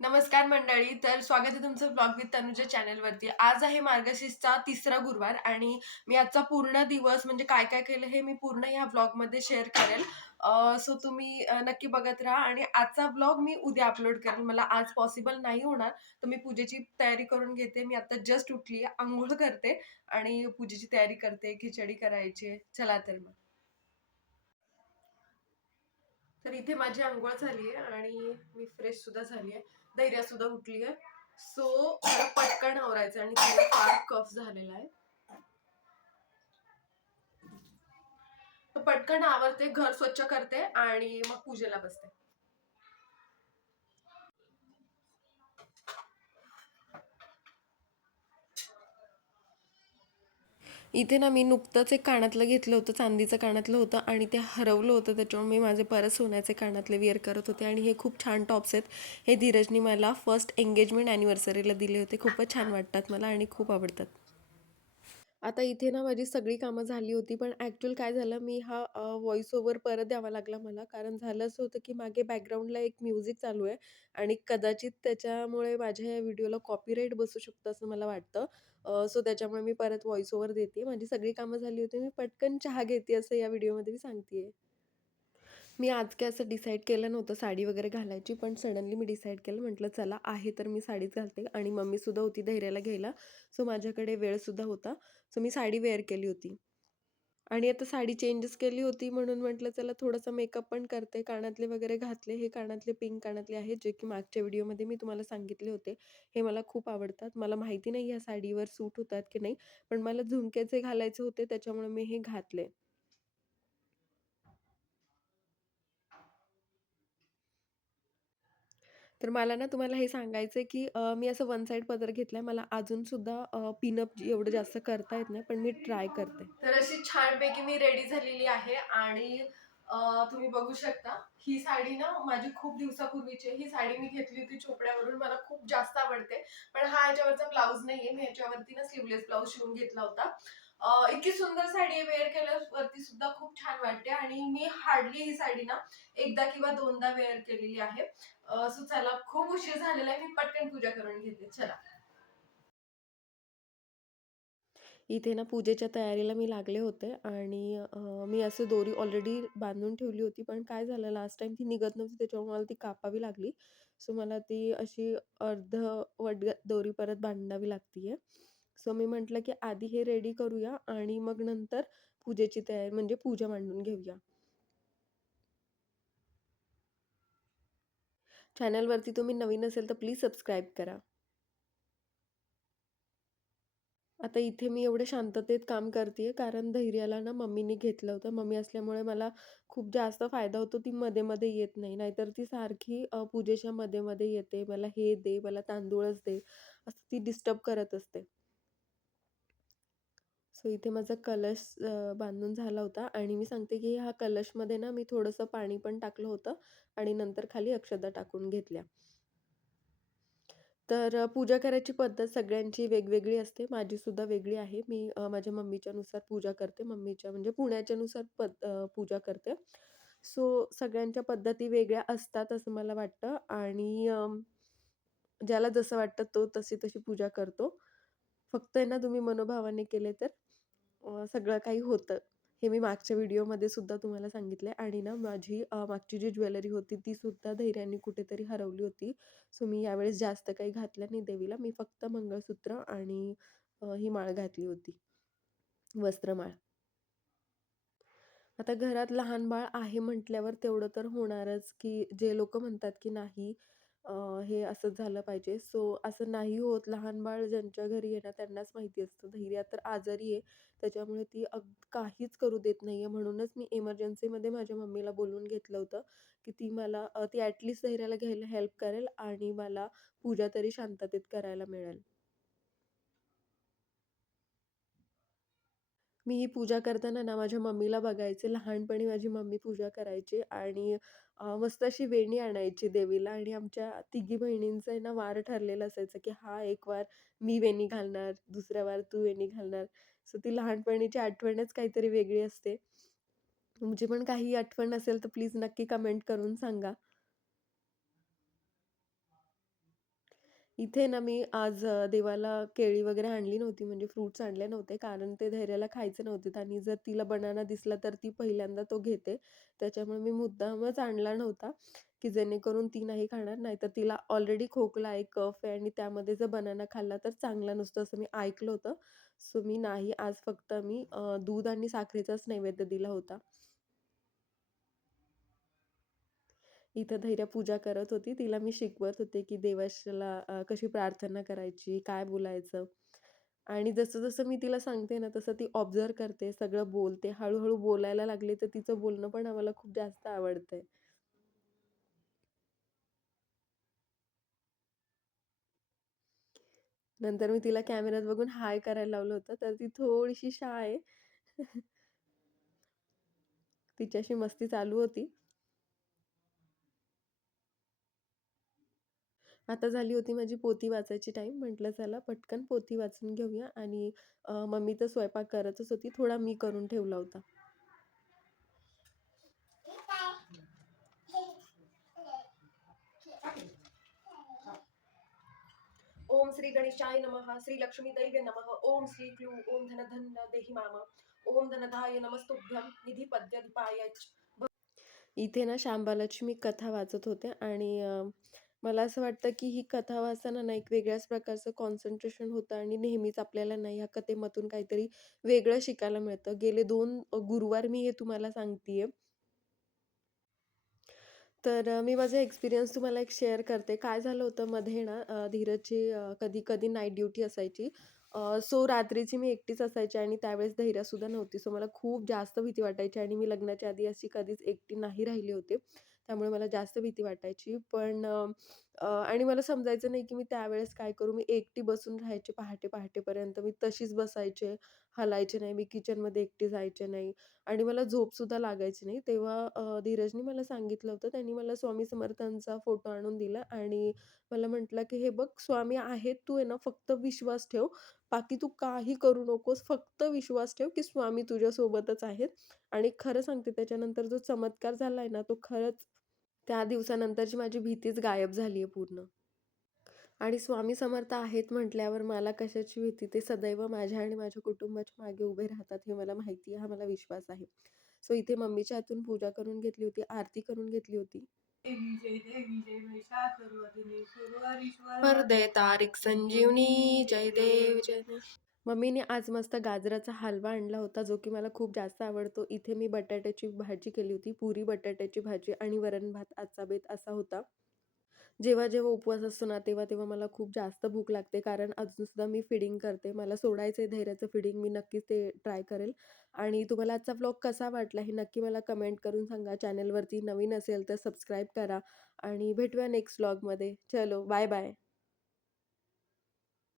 नमस्कार मंडळी. तर स्वागत आहे तुमचं ब्लॉग विथ तनुजा चॅनलवरती. आज आहे मार्गशीर्षचा तिसरा गुरुवार आणि मी आजचा पूर्ण दिवस म्हणजे काय काय केलं हे मी पूर्ण ह्या ब्लॉगमध्ये शेअर करेल. सो तुम्ही नक्की बघत राहा आणि आजचा ब्लॉग मी उद्या अपलोड करेल. मला आज पॉसिबल नाही होणार, तर मी पूजेची तयारी करून घेते. मी आता जस्ट उठली आहे, अंघोळ करते आणि पूजेची तयारी करते. खिचडी करायची आहे. चला तर मग. तर इथे माझी अंघोळ झाली आहे आणि मी फ्रेश सुद्धा झाली आहे. धैर्या सुद्धा उठली आहे. सो मला पटकन आवरायचं आणि तिला फार कफ झालेला आहे. तर पटकन आवरते, घर स्वच्छ करते आणि मग पूजेला बसते. इथे ना मी नुकतंच एक कानातलं घेतलं होतं, चांदीचं कानातलं होतं आणि ते हरवलं होतं. त्याच्यामुळे मी माझे परत सोन्याचे कानातले वेअर करत होते आणि हे खूप छान टॉप्स आहेत. हे धीरजनी मला फर्स्ट एंगेजमेंट ॲनिव्हर्सरीला दिले होते. खूपच छान वाटतात मला आणि खूप आवडतात. आता इथे ना माझी सगळी कामं झाली होती, पण ॲक्चुअल काय झालं, मी हा व्हॉईस ओव्हर परत द्यावा लागला मला. कारण झालं असं होतं, की मागे बॅकग्राऊंडला एक म्युझिक चालू आहे आणि कदाचित त्याच्यामुळे माझ्या या व्हिडिओला कॉपीराईट बसू शकतं असं मला वाटतं. सो त्याच्यामुळे मी परत व्हॉईस ओव्हर देते. माझी सगळी कामं झाली होती. मी पटकन चहा घेते असं या व्हिडिओमध्ये मी सांगते. मी आज काय असं डिसाईड केलं नव्हतं साडी वगैरे घालायची, पण सडनली मी डिसाईड केलं. म्हटलं चला आहे तर मी साडीच घालते आणि मम्मीसुद्धा होती धैर्याला घ्यायला. सो माझ्याकडे वेळसुद्धा होता. सो मी साडी वेअर केली होती. आणि आता साडी चेंजच केली होती म्हणून म्हटलं चला थोडासा मेकअप पण करते. कानातले वगैरे घातले. हे कानातले पिंक कानातले आहेत, जे की मागच्या व्हिडिओमध्ये मी तुम्हाला सांगितले होते. हे मला खूप आवडतात. मला माहिती नाही या साडीवर सूट होतात की नाही, पण मला झुमक्याचे घालायचे होते त्याच्यामुळे मी हे घातले. तर मला ना तुम्हाला हे सांगायचं आहे, की मी असं वन साइड पदर घेतलाय. मला अजूनसुद्धा पिनअप एवढं जास्त करता येत नाही, पण मी ट्राय करते. तर अशी छानपैकी मी रेडी झालेली आहे आणि तुम्ही बघू शकता, ही साडी ना माझी खूप दिवसापूर्वीची आहे. ही साडी मी घेतली होती चोपड्यावरून. मला खूप जास्त आवडते. पण हा याच्यावरचा ब्लाउज नाहीये. मी याच्यावरती ना स्लीवलेस ब्लाउज शिवून घेतला होता. इतकी सुंदर साडी आहे, वेअर केल्यावरती सुद्धा खूप छान वाटते आणि मी हार्डली ही साडी ना एकदा किंवा दोनदा वेअर केलेली आहे. सो चला खूप उशीर झालेला आहे. मी पटकन पूजा करून घेते. चला. इथे ना पूजेच्या तयारीला मी लागले होते आणि मी असं दोरी ऑलरेडी बांधून ठेवली होती. पण काय झालं लास्ट टाईम ती निघत नव्हती त्याच्यामुळे मला ती कापावी लागली. सो मला ती अशी अर्धवट दोरी परत बांधावी लागतीये. सो मी म्हटलं, की आधी हे रेडी करूया आणि मग नंतर पूजेची तयारी म्हणजे पूजा मांडून घेऊया. चॅनलवरती तुम्ही नवीन असेल तर प्लीज सबस्क्राईब करा. आता इथे मी एवढे शांततेत काम करतेय कारण धैर्याला ना मम्मीने घेतलं होतं. मम्मी असल्यामुळे मला खूप जास्त फायदा होतो. ती मध्ये-मध्ये येत नाही. नाहीतर ती सारखी पूजेच्या मध्ये-मध्ये येते. मला हे दे, मला तांदूळच दे, असं ती डिस्टर्ब करत असते. सो इथे माझा कलश बांधून झाला होता आणि मी सांगते की ह्या कलशमध्ये ना मी थोडंसं पाणी पण टाकलं होतं आणि नंतर खाली अक्षता टाकून घेतल्या. तर पूजा करायची पद्धत सगळ्यांची वेगवेगळी असते. माझीसुद्धा वेगळी आहे. मी माझ्या मम्मीच्यानुसार पूजा करते. मम्मीच्या म्हणजे पुण्याच्यानुसार पूजा करते. सो सगळ्यांच्या पद्धती वेगळ्या असतात असं मला वाटतं आणि ज्याला जसं वाटतं तो तशी-तशी पूजा करतो. फक्त आहे ना तुम्ही मनोभावाने केले तर सगळं काही होतं. हे मी मागच्या व्हिडिओमध्ये सुद्धा तुम्हाला सांगितलंय आणि ना माझी मागची जी ज्वेलरी होती ती सुद्धा धैर्याने कुठेतरी हरवली होती. सो मी यावेळेस जास्त काही घातलं नाही देवीला. मी फक्त मंगळसूत्र आणि ही माळ घातली होती, वस्त्रमाळ. आता घरात लहान बाळ आहे म्हटल्यावर तेवढं तर होणारच, की जे लोकं म्हणतात, की नाही अ, हे असंच झालं पाहिजे. सो असं नाही होत. लहान बाळ ज्यांच्या घरी आहे ना, त्यांनाच माहिती असतं. धैर्या तर आजारी आहे, त्याच्यामुळे ती काहीच करू देत नाहीये. म्हणूनच मी इमर्जन्सीमध्ये माझ्या मम्मीला बोलवून घेतलं होतं, की ती मला ती ॲटलीस्ट धैर्याला घ्यायला हेल्प करेल आणि मला पूजा तरी शांततेत करायला मिळेल. मी ही पूजा करताना ना माझ्या मम्मीला बघायचे. लहानपणी माझी मम्मी पूजा करायची आणि मस्त अशी वेणी आणायची देवीला आणि आमच्या तिघी बहिणींचं आहे ना वार ठरलेलं असायचं, की हा एक वार मी वेणी घालणार, दुसऱ्या वार तू वेणी घालणार. सो ती लहानपणीची आठवणच काहीतरी वेगळी असते. तुमची पण काही आठवण असेल तर प्लीज नक्की कमेंट करून सांगा. इथे ना मी आज देवाला केळी वगैरे आणली नव्हती, म्हणजे फ्रुट्स आणले नव्हते, कारण ते धैर्याला खायचे नव्हते आणि जर तिला बनाना दिसला तर ती पहिल्यांदा तो घेते. त्याच्यामुळे मी मुद्दामच आणला नव्हता, की जेणेकरून ती नाही खाणार. नाहीतर तिला ऑलरेडी खोकला आहे, कफ आहे आणि त्यामध्ये जर बनाना खाल्ला तर चांगला नसतो असं मी ऐकलं होतं. सो मी नाही, आज फक्त मी दूध आणि साखरेचाच नैवेद्य दिला होता. इथं धैर्य पूजा करत होती. तिला मी शिकवत होते, की देवाला कशी प्रार्थना करायची, काय बोलायचं आणि जसं-जसं मी तिला सांगते ना, तसं ती ऑब्झर्व्ह करते, सगळं बोलते. हळू बोलायला लागली, तर तिचं बोलणं पण आम्हाला खूप जास्त आवडतंय. नंतर मी तिला कॅमेऱ्यात बघून हाय करायला लावलं होतं, तर ती थोडीशी शाय आहे. तिच्याशी मस्ती चालू होती. आता झाली होती माझी पोथी वाचायची टाईम. म्हटलं चला पटकन पोथी वाचून घेऊया आणि मम्मी तर स्वयंपाक करतच होती. थोडा मी करून ठेवला होता. ओम श्री गणेशाय नमः, श्री लक्ष्मी दैवे नमः, ओम श्री क्लू, ओम धन देहि मामा, ओम धनधाय नमस्तुभ्यं निधी पद्य दीपाय. इथे ना शांबालाची मी कथा वाचत होते आणि मला असं वाटतं की ही कथा वाचताना ना एक वेगळ्याच प्रकारचं कॉन्सन्ट्रेशन होतं आणि नेहमीच आपल्याला ना ह्या कथेमधून काहीतरी वेगळं शिकायला मिळतं. गेले 2 गुरुवार मी हे तुम्हाला सांगतीये. तर मी माझा एक्सपिरियन्स तुम्हाला एक शेअर करते. काय झालं होतं मध्ये ना धीरजची कधी-कधी नाईट ड्युटी असायची. सो रात्रीची मी एकटीच असायची आणि त्यावेळेस धैर्यसुद्धा नव्हती. सो मला खूप जास्त भीती वाटायची आणि मी लग्नाच्या आधी अशी कधीच एकटी नाही राहिली होते. त्यामुळे मला जास्त भीती वाटायची. पण आणि मला समजायचं नाही की मी त्यावेळेस काय करू? मी एकटी बसून राहायचे पहाटेपर्यंत. मी तशीच बसायचे, हलायचे नाही. मी किचनमध्ये एकटी जायचे नाही. आणि मला झोपसुद्धा लागायची नाही. तेव्हा धीरजनी मला सांगितलं होतं. त्यांनी मला स्वामी समर्थांचा फोटो आणून दिला आणि मला म्हटलं, की "हे बघ स्वामी आहेत, तू आहे ना फक्त विश्वास ठेव. बाकी तू काही करू नकोस. फक्त विश्वास ठेव, की स्वामी तुझ्यासोबतच आहेत." आणि खरं सांगते त्याच्यानंतर जो चमत्कार झालाय ना, तो खरंच त्या दिवसानंतरची माझी भीतीच गायब झाली आहे पूर्ण. आणि स्वामी समर्थ आहेत म्हटल्यावर मला कशाची भीती? ते सदैव माझ्या आणि माझ्या कुटुंबाच्या मागे उभे राहतात हे मला माहिती आहे, हा मला विश्वास आहे. सो इथे मम्मीच्या हातून पूजा करून घेतली होती, आरती करून घेतली होती. देवी जय महिषासुरवदिनी वरदे तारिक संजीवनी जय देव जय देव. मम्मीने आज मस्त गाजराचा हलवा आणला होता, जो की मला खूप जास्त आवडतो. इथे मी बटाट्याची भाजी केली होती, पुरी बटाट्याची भाजी आणि वरण भात आजचा बेत असा होता. जेव्हा उपवास असतो ना, तेव्हा मला खूप जास्त भूक लागते. कारण अजूनसुद्धा मी फीडिंग करते. मला सोडायचं आहे धैर्याचं फीडिंग. मी नक्कीच ते ट्राय करेल. आणि तुम्हाला आजचा व्लॉग कसा वाटला हे नक्की मला कमेंट करून सांगा. चॅनलवरती नवीन असेल तर सबस्क्राईब करा आणि भेटूया नेक्स्ट व्लॉगमध्ये. चलो बाय बाय.